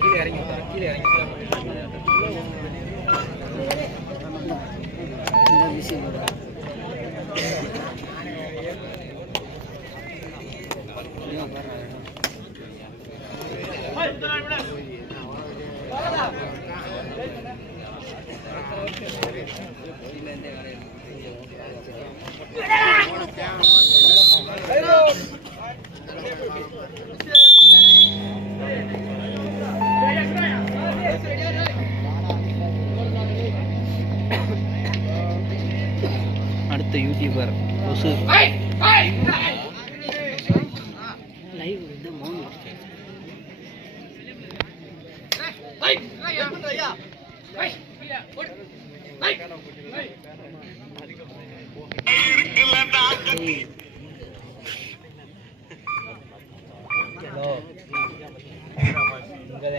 கீழே இறங்கி கீழே இறங்கி இல்ல இந்த வேலையில் அடுத்த யூடியூபர் கொசு லைவ் வந்து மௌனம்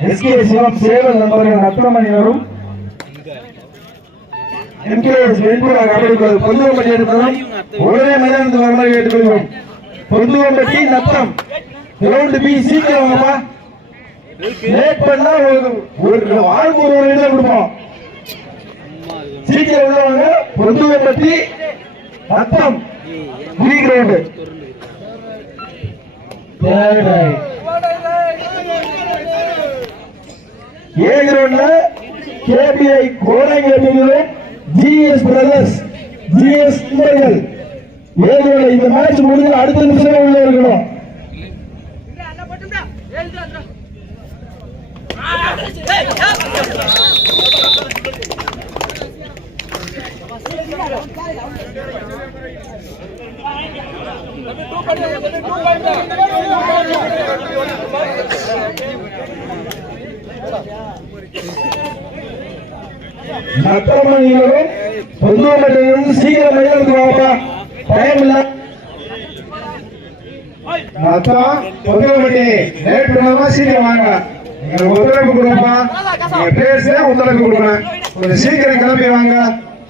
எஸ்கே சிவம் சேவல் நம்பர்கள் நத்திரமணியரும் எம்கேஎஸ் வெண்புறா கபடி குழு பொந்துவம்பட்டி எடுப்பதும் உடனே மைதானத்துக்கு வரமாக கேட்டுக்கொள்கிறோம் பொந்துவம்பட்டி நத்தம். கிரவுண்ட் பி சீக்கிரம் வாங்கப்பா. லேட் பண்ணா ஒரு ஒரு ஆளுக்கு ஒரு ஒரு இடம் கொடுப்போம் சீக்கிரம் உள்ளவங்க Ponduvampatti Natham. B ground A கிரவுண்ட்ல கேபிஐ கோரங்கேபிகளும் ஜிஎஸ் பிரதர்ஸ் ஜிஎஸ் நண்பர்கள் ஏ கிரவுண்ட்ல இந்த மேட்ச் முடிஞ்சு அடுத்த நிமிஷம் உள்ள இருக்கணும் நத்தமணியிலும் பொதுவமட்டிலும் சீக்கிரம் மைதானத்துக்கு வாங்கப்பா டைம் இல்ல. நத்தம் பொதுவமட்டி லேட் பண்ணாம சீக்கிரம் வாங்க. ஒத்துழைப்பு கொடுப்பா. பேச ஒத்துழைப்பு கொடுக்கணும் கொஞ்சம் சீக்கிரம் கிளம்பி வாங்க.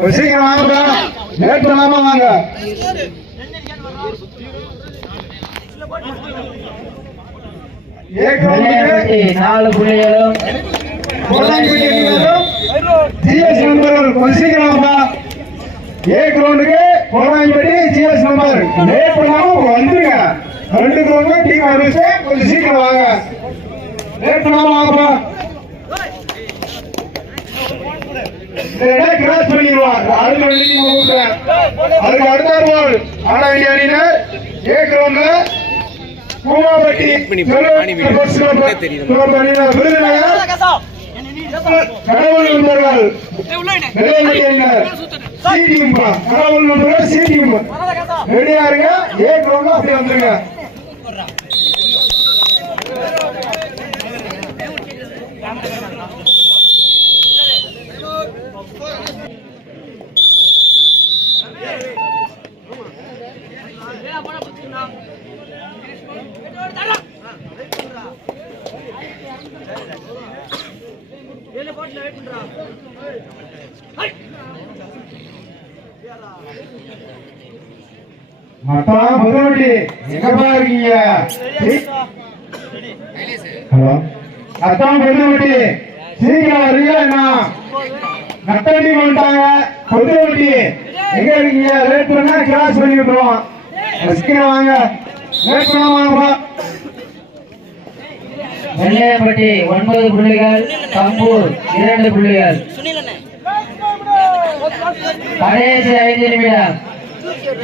ஒரு சீக்கிரம் லேட் பண்ணாம வாங்க. நாலு புள்ளிகளும் ஜிஎஸ் நம்பர் கொஞ்சம் சீக்கிரமாப்பா ஏ கிரவுண்டுக்கு போனாங்கப்படி ஜிஎஸ் நம்பர் லேட் பண்ணாம வந்துருங்க. ரெண்டு கிரவுண்டு டீம் கொஞ்சம் சீக்கிரம் வாங்க. லேட் பண்ணாம வாங்கப்பா கிராஸ் நீங்க கூப்பிடுறேன் அதுக்கு அடுத்த போல் ஆட வேண்டிய அணியினர் ஏ கிரவுண்ட்ல? பூமாப்பட்டி விருதுநகர் கடவுள் நண்பர்கள் சிடிஎம் கடவுள் நண்பர்கள் சிடிஎம் ரெடியா இருங்க. ஏ கிரவுண்ட் அப்படியே வந்துருங்க. மத்தா புதுவண்டி எங்கப்பா இருக்கீங்க ஹலோ? அத்தான் புதுவண்டி சீக்கிரம் வரீங்களா வந்துட்டாங்க புதுவண்டி எங்க இருக்கீங்க? லேட் பண்ணா கிராஸ் பண்ணி விட்டுருவோம் சீக்கிரம் வாங்க. லேட் பண்ண வாங்கப்பா வெள்ளையம்பட்டி ஒன்பது புள்ளிகள் கம்பூர் இரண்டு புள்ளிகள். கடைசி ஐந்து நிமிடம்.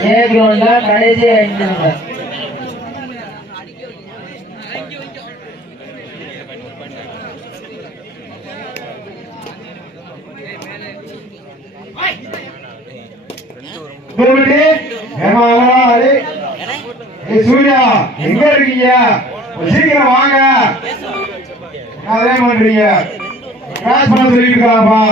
ஏ கிரவுண்ட்ல கடைசி ஐந்து நிமிடம். சூர்யா எங்க இருக்கீங்க? சீக்கிரம் வாங்க அதே பண்றீங்க கிராஸ் பண்ண சொல்லிட்டு இருக்காப்பா.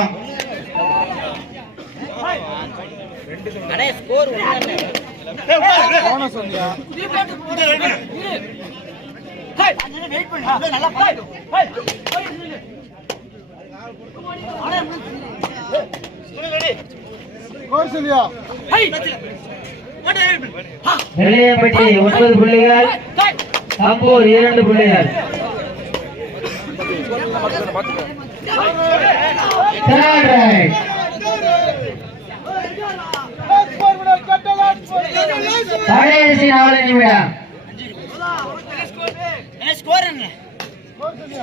வெள்ளையம்பட்டி ஒன்பது புள்ளிகள். கம்பூர் இரண்டு புள்ளிகள். கடைசி நாலு நிமிடம்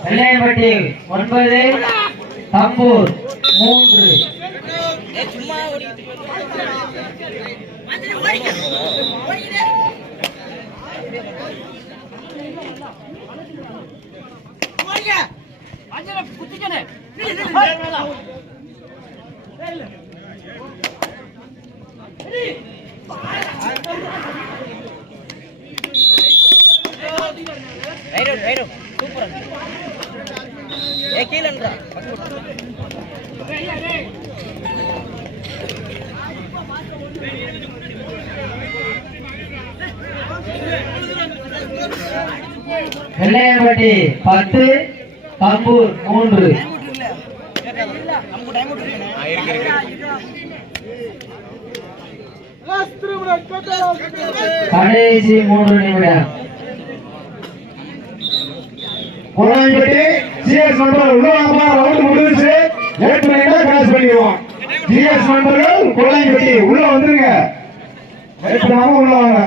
வெள்ளையம்பட்டி ஒன்பது தம்பூர் மூன்று. சும்மா அடிங்க. அஞ்சல குத்திக்கனே. ரைடும் ரைடும் சூப்பர். ஏ கீழன்றா Thank you. வெள்ளையம்பட்டி பத்து கம்பூர் மூன்று. கடைசி மூன்று நிமிடம். குழந்தைகிட்டு சிஎஸ் நண்பர்கள் உள்ள ரவுண்ட் முடிஞ்சிச்சு கிராஸ் பண்ணிடுவோம். சிஎஸ் நண்பர்கள் குழந்தைகிட்டி உள்ள வந்துருங்க. லேட் உள்ள வாங்க.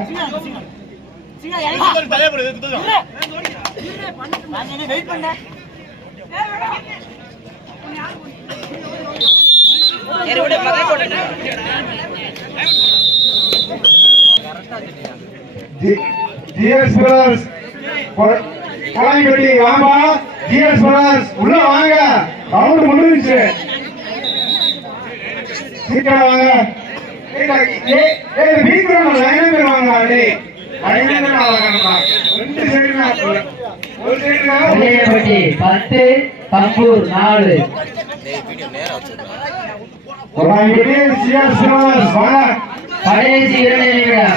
ஜிஎஸ் பிரதர்ஸ் குழந்தைகிட்டி வாப்பா ஜிஎஸ் பிரதர்ஸ் உள்ள வாங்க. ரவுண்ட் முடிஞ்சிச்சு. சீக்கிரம் வாங்க. பேர் வாங்க அடே லைனா வாங்க ரெண்டு ஒரு பத்து கம்பூர் நாலு. கடைசி இரண்டு நிமிடம்.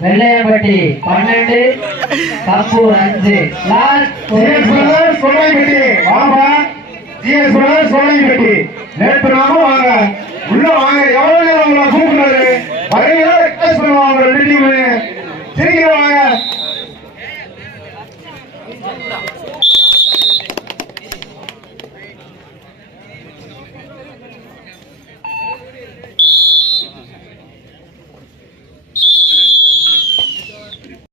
வெள்ளையம்பட்டி பன்னெண்டு கப்பூர் அஞ்சு. சோழம்பட்டி வாமா ஜிஎஸ் பிரதர் சோழம்பட்டி நேற்று நாம வாங்க. உள்ள வாங்க. எவ்வளவு நேரம் உங்களை கூப்பிடுறாரு? வரையில ரெக்வஸ்ட் பண்ணுவாங்க ரெண்டு டீம்